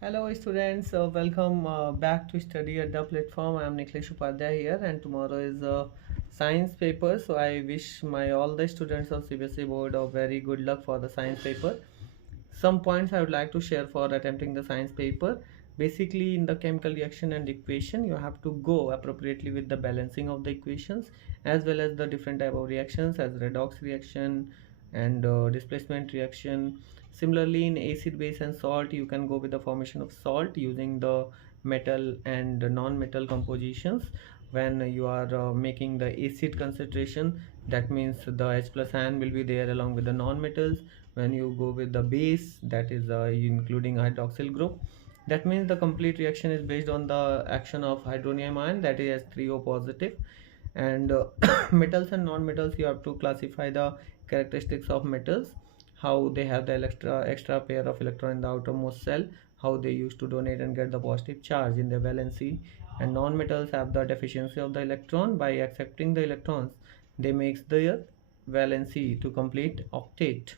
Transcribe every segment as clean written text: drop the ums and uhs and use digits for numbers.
Hello students, welcome back to study at the platform. I am Niklesh Upadhyay here, and tomorrow is a science paper. So I wish my all the students of CBSE board a very good luck for the science paper. Some points I would like to share for attempting the science paper. Basically, in the chemical reaction and equation, you have to go appropriately with the balancing of the equations as well as the different type of reactions as redox reaction and displacement reaction. Similarly, in acid, base and salt, you can go with the formation of salt using the metal and non-metal compositions. When you are making the acid concentration, that means the H plus ion will be there along with the non-metals. When you go with the base, that is including hydroxyl group, that means the complete reaction is based on the action of hydronium ion, that is H3O positive. And metals and non-metals, you have to classify the characteristics of metals, how they have the extra pair of electron in the outermost shell, how they used to donate and get the positive charge in the valency. And non-metals have the deficiency of the electron. By accepting the electrons, they makes their valency to complete octet,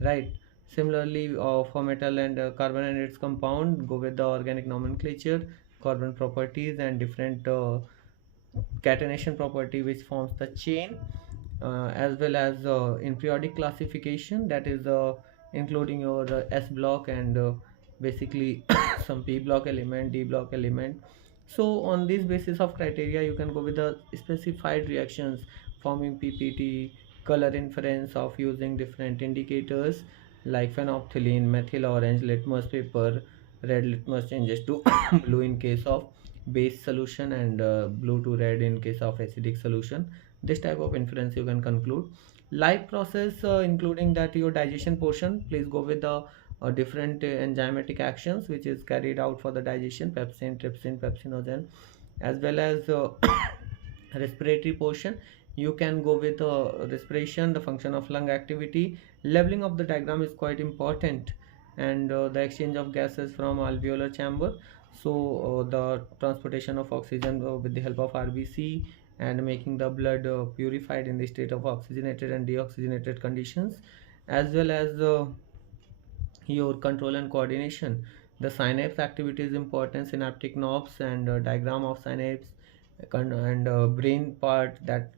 right? Similarly, for metal and carbon and its compound, go with the organic nomenclature, carbon properties and different catenation property which forms the chain, as well as in periodic classification, that is including your S block and basically some P block element, D block element. So on this basis of criteria, you can go with the specified reactions forming PPT, color inference of using different indicators like phenolphthalein, methyl orange, litmus paper, red litmus changes to blue in case of base solution and blue to red in case of acidic solution. This type of inference you can conclude. Life process, including that your digestion portion, please go with the different enzymatic actions which is carried out for the digestion, pepsin, trypsin, pepsinogen, as well as respiratory portion. You can go with respiration, the function of lung activity. Leveling of the diagram is quite important, and the exchange of gases from alveolar chamber. So the transportation of oxygen with the help of RBC and making the blood purified in the state of oxygenated and deoxygenated conditions, as well as your control and coordination. The synapse activity is important, synaptic knobs and diagram of synapse and brain part, that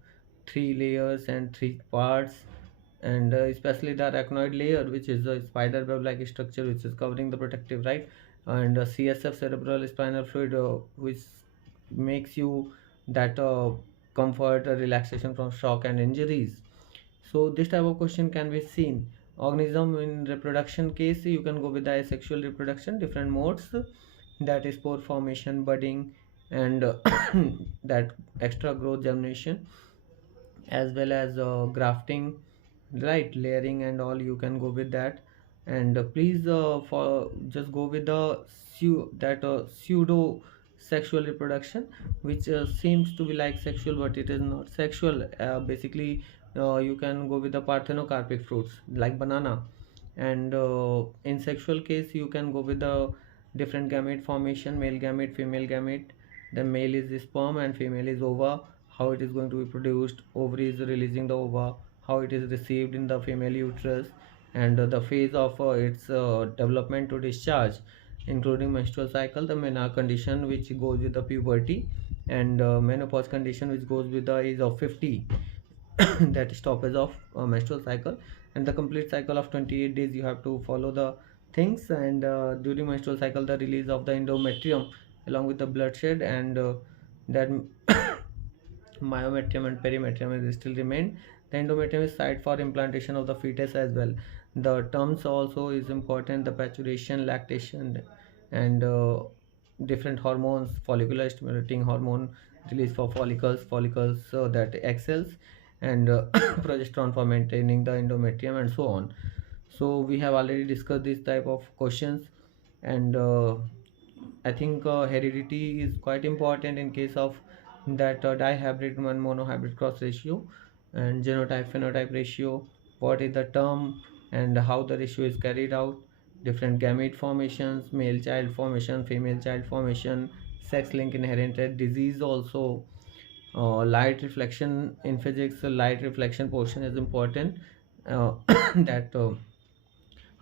three layers and three parts, and especially the arachnoid layer, which is a spider web like structure which is covering the protective, right? And CSF, cerebral spinal fluid, which makes you that comfort, relaxation from shock and injuries. So this type of question can be seen. Organism in reproduction case, you can go with the asexual reproduction, different modes, that is spore formation, budding, and that extra growth, germination, as well as grafting, right, layering and all, you can go with that. And please for just go with the pseudo sexual reproduction, which seems to be like sexual but it is not sexual. Basically you can go with the parthenocarpic fruits like banana. And in sexual case, you can go with the different gamete formation, male gamete, female gamete. The male is the sperm and female is ova, how it is going to be produced, ovary is releasing the ova, how it is received in the female uterus, and the phase of its development to discharge, including menstrual cycle, the menarche condition which goes with the puberty, and menopause condition which goes with the age of 50 that stoppage of menstrual cycle, and the complete cycle of 28 days you have to follow the things. And during menstrual cycle, the release of the endometrium along with the bloodshed, and that myometrium and perimetrium is still remain. The endometrium is site for implantation of the fetus as well. The terms also is important, the paturation, lactation, and different hormones, follicular stimulating hormone release for follicles that egg cells, and progesterone for maintaining the endometrium, and so on. So we have already discussed this type of questions. And I think heredity is quite important in case of that dihybrid and monohybrid cross ratio, and genotype phenotype ratio, what is the term and how the ratio is carried out, different gamete formations, male child formation, female child formation, sex link inherited disease also. Light reflection in physics, light reflection portion is important, uh, that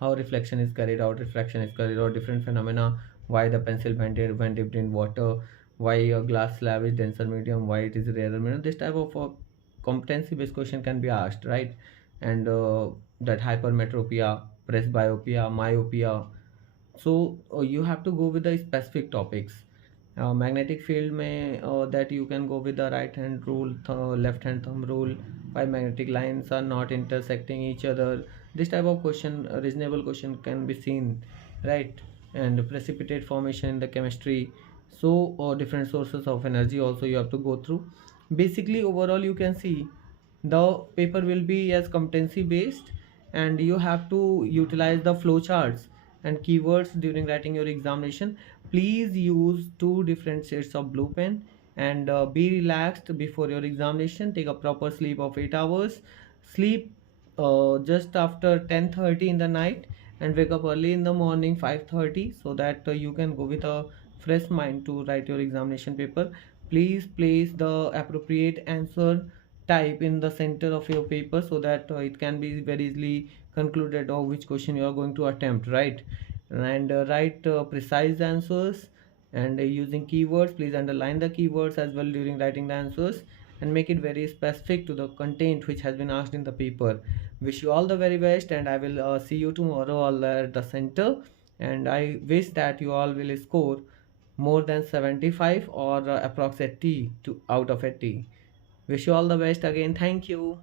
how reflection is carried out, refraction is carried out, different phenomena, why the pencil bended when dipped in water, why a glass slab is denser medium, why it is rarer medium. This type of competency based question can be asked, right? And that hypermetropia, presbyopia, myopia. So you have to go with the specific topics. Magnetic field may that you can go with the right hand rule, left hand thumb rule, why magnetic lines are not intersecting each other. This type of question, a reasonable question, can be seen, right? And precipitate formation in the chemistry. So different sources of energy also you have to go through. Basically overall you can see the paper will be as competency based, and you have to utilize the flowcharts and keywords during writing your examination. Please use two different sets of blue pen, and be relaxed before your examination. Take a proper sleep of 8 hours. Sleep just after 10:30 in the night, and wake up early in the morning 5:30, so that you can go with a fresh mind to write your examination paper. Please place the appropriate answer type in the center of your paper, so that it can be very easily concluded of which question you are going to attempt, right? And write precise answers, and using keywords, please underline the keywords as well during writing the answers, and make it very specific to the content which has been asked in the paper. Wish you all the very best, and I will see you tomorrow all at the center. And I wish that you all will score more than 75, or approx 80 to out of 80. Wish you all the best again. Thank you.